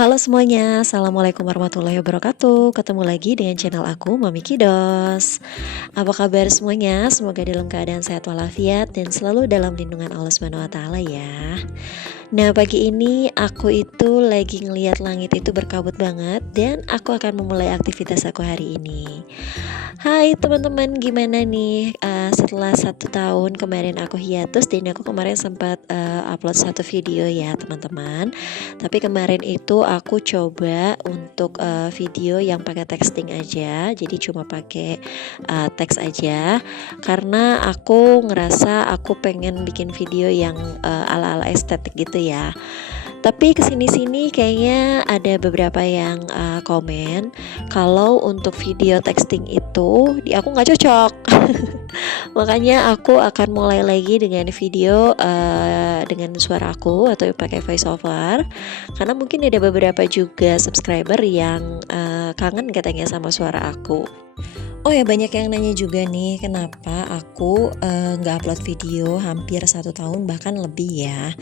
Halo semuanya, Assalamualaikum warahmatullahi wabarakatuh. Ketemu lagi dengan channel aku, Mami Kidos. Apa kabar semuanya? Semoga dalam keadaan sehat walafiat dan selalu dalam lindungan Allah Subhanahu wa taala ya. Nah, pagi ini aku itu lagi ngelihat langit itu berkabut banget dan aku akan memulai aktivitas aku hari ini. Hai teman-teman, gimana nih? Setelah 1 tahun kemarin aku hiatus dan aku kemarin sempat upload satu video ya teman-teman. Tapi kemarin itu aku coba untuk video yang pakai texting aja, jadi cuma pakai teks aja. Karena aku ngerasa aku pengen bikin video yang ala-ala estetik gitu ya. Tapi kesini-sini kayaknya ada beberapa yang komen kalau untuk video texting itu di aku nggak cocok. Makanya aku akan mulai lagi dengan video dengan suara aku atau pakai voice over. Karena mungkin ada beberapa juga subscriber yang kangen katanya sama suara aku. Oh ya, banyak yang nanya juga nih kenapa aku nggak upload video hampir 1 tahun bahkan lebih ya.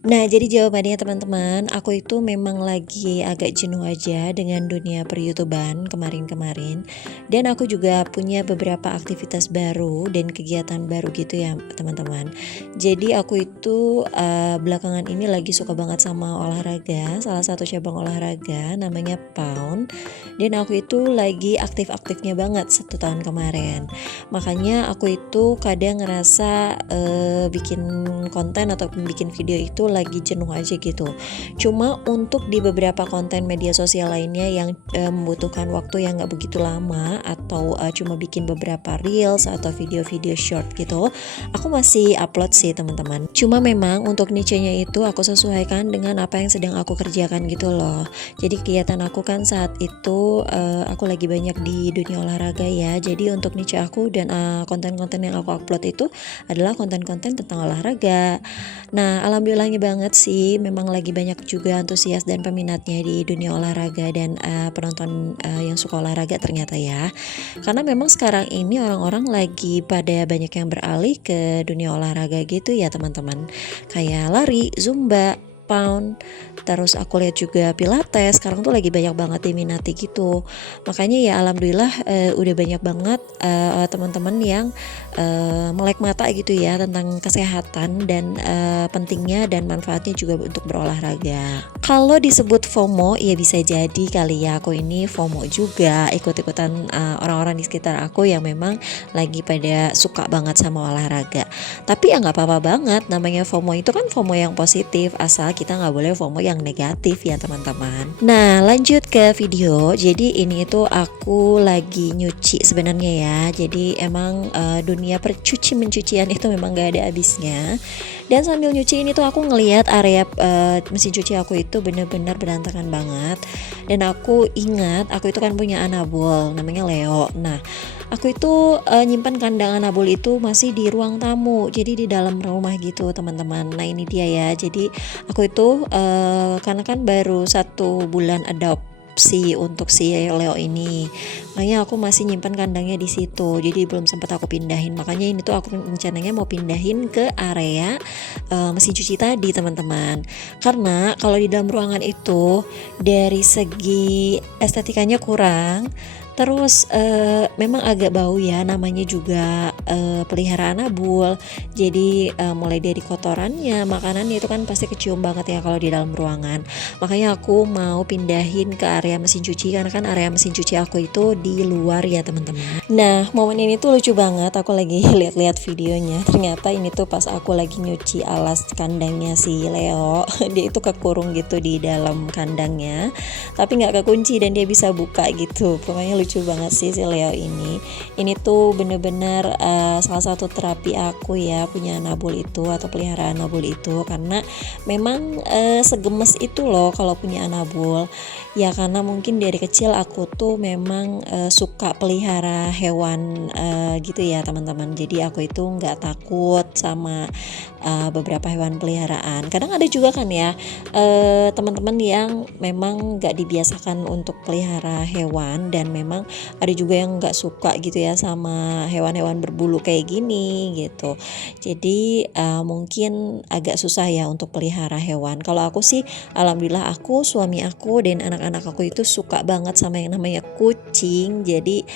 Nah, jadi jawabannya teman-teman, aku itu memang lagi agak jenuh aja dengan dunia per-YouTuban kemarin-kemarin. Dan aku juga punya beberapa aktivitas baru dan kegiatan baru gitu ya teman-teman. Jadi aku itu belakangan ini lagi suka banget sama olahraga, salah satu cabang olahraga namanya pound. Dan aku itu lagi aktif-aktifnya banget 1 tahun kemarin. Makanya aku itu kadang ngerasa bikin konten atau bikin video itu lagi jenuh aja gitu. Cuma untuk di beberapa konten media sosial lainnya yang membutuhkan waktu yang gak begitu lama atau cuma bikin beberapa reels atau video-video short gitu, aku masih upload sih teman-teman. Cuma memang untuk niche-nya itu aku sesuaikan dengan apa yang sedang aku kerjakan gitu loh. Jadi kegiatan aku kan saat itu aku lagi banyak di dunia olahraga ya. Jadi untuk niche aku dan konten-konten yang aku upload itu adalah konten-konten tentang olahraga. Nah, alhamdulillahnya banget sih, memang lagi banyak juga antusias dan peminatnya di dunia olahraga dan penonton yang suka olahraga ternyata ya. Karena memang sekarang ini orang-orang lagi pada banyak yang beralih ke dunia olahraga gitu ya teman-teman. Kayak lari, zumba, pound, terus aku lihat juga pilates sekarang tuh lagi banyak banget diminati gitu. Makanya ya alhamdulillah udah banyak banget teman-teman yang melek mata gitu ya tentang kesehatan dan pentingnya dan manfaatnya juga untuk berolahraga. Kalau disebut FOMO ya bisa jadi kali ya aku ini FOMO juga, ikut-ikutan orang-orang di sekitar aku yang memang lagi pada suka banget sama olahraga. Tapi ya nggak apa-apa banget, namanya FOMO itu kan FOMO yang positif, asal kita nggak boleh FOMO yang negatif ya teman-teman. Nah, lanjut ke video. Jadi ini itu aku lagi nyuci sebenarnya ya. Jadi emang dunia mencucian itu memang gak ada habisnya. Dan sambil nyuci ini tuh aku ngelihat area mesin cuci aku itu bener-bener berantakan banget. Dan aku ingat aku itu kan punya anabul namanya Leo. Nah, aku itu nyimpan kandang anabul itu masih di ruang tamu, jadi di dalam rumah gitu teman-teman. Nah ini dia ya, jadi aku itu karena kan baru 1 bulan adopsi untuk si Leo ini, makanya aku masih nyimpan kandangnya di situ, jadi belum sempat aku pindahin. Makanya ini tuh aku rencananya mau pindahin ke area mesin cuci tadi teman-teman. Karena kalau di dalam ruangan itu dari segi estetikanya kurang. Terus memang agak bau ya, namanya juga peliharaan anabul. Jadi mulai dari kotorannya, makanannya itu kan pasti kecium banget ya kalau di dalam ruangan. Makanya aku mau pindahin ke area mesin cuci, karena kan area mesin cuci aku itu di luar ya teman-teman. Nah, momen ini tuh lucu banget, aku lagi lihat-lihat videonya. Ternyata ini tuh pas aku lagi nyuci alas kandangnya si Leo. Dia itu kekurung gitu di dalam kandangnya, tapi nggak kekunci dan dia bisa buka gitu. Pokoknya lucu banget sih si Leo ini. Ini tuh bener-bener salah satu terapi aku ya, punya anabul itu atau peliharaan anabul itu, karena memang segemes itu loh kalau punya anabul. Ya karena mungkin dari kecil aku tuh memang suka pelihara hewan gitu ya teman-teman. Jadi aku itu nggak takut sama beberapa hewan peliharaan. Kadang ada juga kan ya teman-teman yang memang nggak dibiasakan untuk pelihara hewan dan memang memang ada juga yang nggak suka gitu ya sama hewan-hewan berbulu kayak gini gitu. Jadi mungkin agak susah ya untuk pelihara hewan. Kalau aku sih alhamdulillah, aku, suami aku, dan anak-anak aku itu suka banget sama yang namanya kucing. Jadi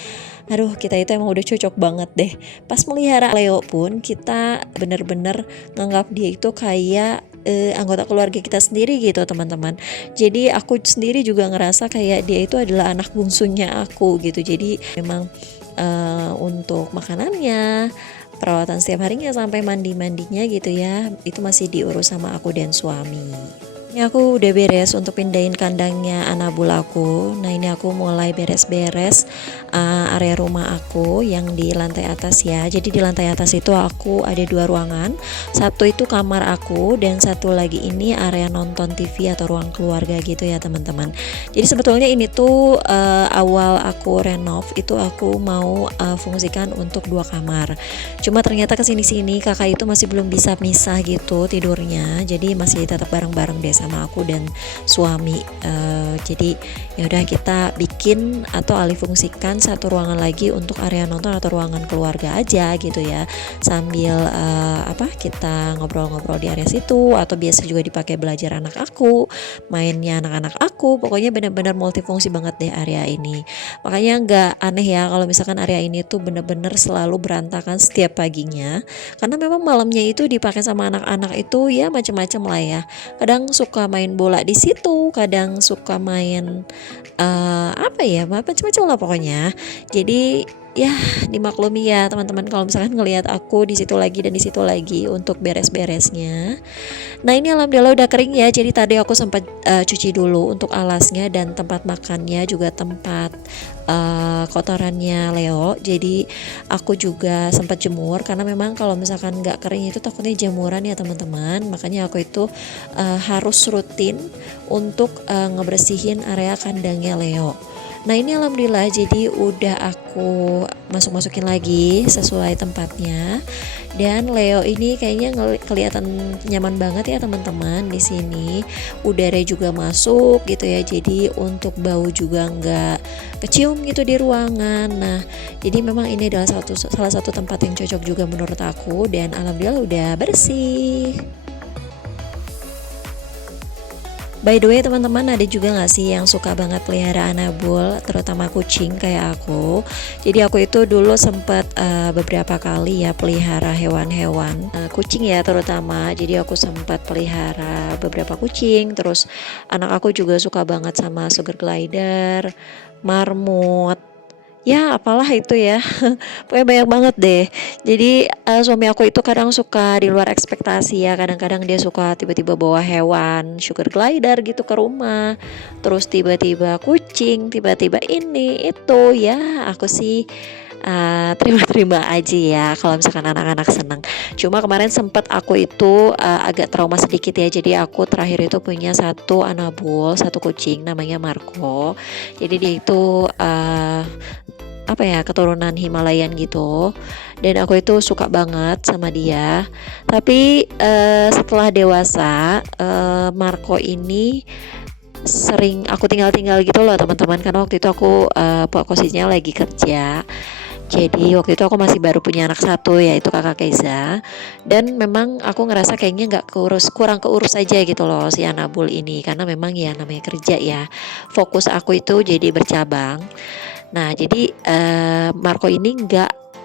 aduh, kita itu emang udah cocok banget deh. Pas melihara Leo pun kita bener-bener nganggap dia itu kayak anggota keluarga kita sendiri gitu teman-teman. Jadi aku sendiri juga ngerasa kayak dia itu adalah anak bungsunya aku gitu. Jadi memang untuk makanannya, perawatan setiap harinya sampai mandi-mandinya gitu ya, itu masih diurus sama aku dan suami. Ini aku udah beres untuk pindahin kandangnya Anabul aku. Nah ini aku mulai beres-beres area rumah aku yang di lantai atas ya. Jadi di lantai atas itu aku ada 2 ruangan. Satu itu kamar aku dan satu lagi ini area nonton TV atau ruang keluarga gitu ya teman-teman. Jadi sebetulnya ini tuh awal aku renov itu aku mau fungsikan untuk 2 kamar. Cuma ternyata kesini-sini kakak itu masih belum bisa misah gitu tidurnya. Jadi masih tetap bareng-bareng deh sama aku dan suami. Jadi ya udah kita bikin atau alih fungsikan satu ruangan lagi untuk area nonton atau ruangan keluarga aja gitu ya, sambil kita ngobrol-ngobrol di area situ, atau biasa juga dipakai belajar anak aku, mainnya anak-anak aku. Pokoknya benar-benar multifungsi banget deh area ini. Makanya nggak aneh ya kalau misalkan area ini tuh benar-benar selalu berantakan setiap paginya, karena memang malamnya itu dipakai sama anak-anak itu ya macam-macam lah ya. Kadang suka main bola di situ, kadang suka main macam-macam lah pokoknya. Jadi ya dimaklumi ya teman-teman kalau misalkan ngelihat aku di situ lagi dan di situ lagi untuk beres-beresnya. Nah ini alhamdulillah udah kering ya. Jadi tadi aku sempat cuci dulu untuk alasnya dan tempat makannya, juga tempat kotorannya Leo. Jadi aku juga sempat jemur karena memang kalau misalkan nggak kering itu takutnya jamuran ya teman-teman. Makanya aku itu harus rutin untuk ngebersihin area kandangnya Leo. Nah ini alhamdulillah jadi udah aku masukin lagi sesuai tempatnya. Dan Leo ini kayaknya kelihatan nyaman banget ya teman-teman di sini. Udara juga masuk gitu ya. Jadi untuk bau juga nggak kecium gitu di ruangan. Nah, jadi memang ini adalah salah satu tempat yang cocok juga menurut aku, dan alhamdulillah udah bersih. By the way teman-teman, ada juga gak sih yang suka banget pelihara Anabul, terutama kucing kayak aku? Jadi aku itu dulu sempat beberapa kali ya pelihara hewan-hewan kucing ya terutama. Jadi aku sempat pelihara beberapa kucing. Terus anak aku juga suka banget sama sugar glider, marmut, ya apalah itu ya. Pokoknya banyak banget deh. Jadi suami aku itu kadang suka di luar ekspektasi ya. Kadang-kadang dia suka tiba-tiba bawa hewan sugar glider gitu ke rumah, terus tiba-tiba kucing, tiba-tiba ini itu. Ya aku sih terima-terima aja ya kalau misalkan anak-anak senang. Cuma kemarin sempat aku itu agak trauma sedikit ya. Jadi aku terakhir itu punya satu Anabul, satu kucing namanya Marco. Jadi dia itu keturunan Himalayan gitu, dan aku itu suka banget sama dia. Tapi setelah dewasa, Marco ini sering aku tinggal-tinggal gitu loh teman-teman, karena waktu itu aku posisinya lagi kerja. Jadi waktu itu aku masih baru punya anak satu, yaitu kakak Keza. Dan memang aku ngerasa kayaknya kurang keurus aja gitu loh si Anabul ini, karena memang ya namanya kerja ya, fokus aku itu jadi bercabang. Nah jadi Marco ini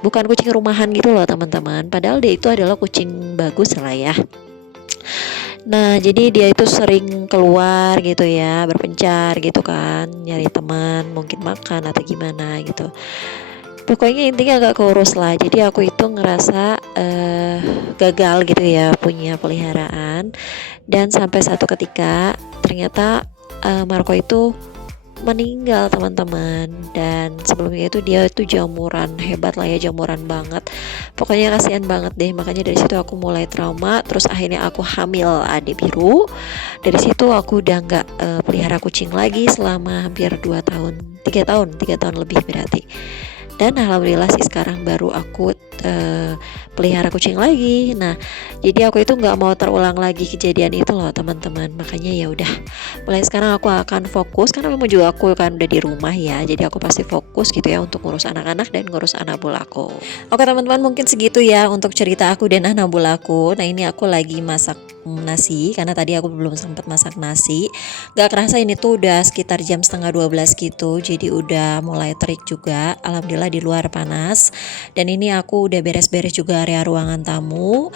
bukan kucing rumahan gitu loh teman-teman, padahal dia itu adalah kucing bagus lah ya. Nah jadi dia itu sering keluar gitu ya, berpencar gitu kan, nyari teman, mungkin makan atau gimana gitu. Pokoknya intinya agak kurus lah. Jadi aku itu ngerasa gagal gitu ya punya peliharaan. Dan sampai satu ketika ternyata Marco itu meninggal teman-teman. Dan sebelumnya itu dia itu jamuran, hebat lah ya, jamuran banget. Pokoknya kasihan banget deh. Makanya dari situ aku mulai trauma. Terus akhirnya aku hamil adik biru. Dari situ aku udah nggak pelihara kucing lagi selama hampir 2 tahun, 3 tahun lebih berarti. Dan alhamdulillah sih sekarang baru aku pelihara kucing lagi. Nah, jadi aku itu nggak mau terulang lagi kejadian itu loh teman-teman. Makanya ya udah, mulai sekarang aku akan fokus karena memang juga aku kan udah di rumah ya. Jadi aku pasti fokus gitu ya untuk ngurus anak-anak dan ngurus anabul aku. Oke teman-teman, mungkin segitu ya untuk cerita aku dan anabul aku. Nah, ini aku lagi masak nasi karena tadi aku belum sempat masak nasi. Gak kerasa ini tuh udah sekitar jam setengah 12 gitu. Jadi udah mulai terik juga. Alhamdulillah di luar panas. Dan ini aku udah beres-beres juga area ruangan tamu.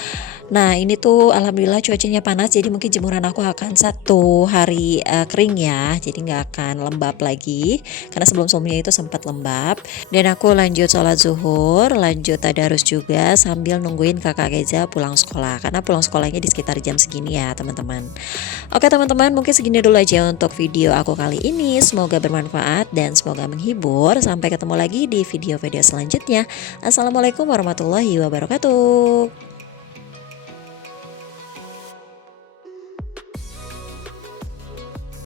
Nah, ini tuh alhamdulillah cuacanya panas, jadi mungkin jemuran aku akan 1 hari kering ya, jadi nggak akan lembab lagi karena sebelum-sebelumnya itu sempat lembab. Dan aku lanjut sholat zuhur, lanjut tadarus juga sambil nungguin kakak Geza pulang sekolah karena pulang sekolahnya di sekitar jam segini ya teman-teman. Oke teman-teman, mungkin segini dulu aja untuk video aku kali ini. Semoga bermanfaat dan semoga menghibur. Sampai ketemu lagi di video-video selanjutnya. Assalamualaikum warahmatullahi wabarakatuh.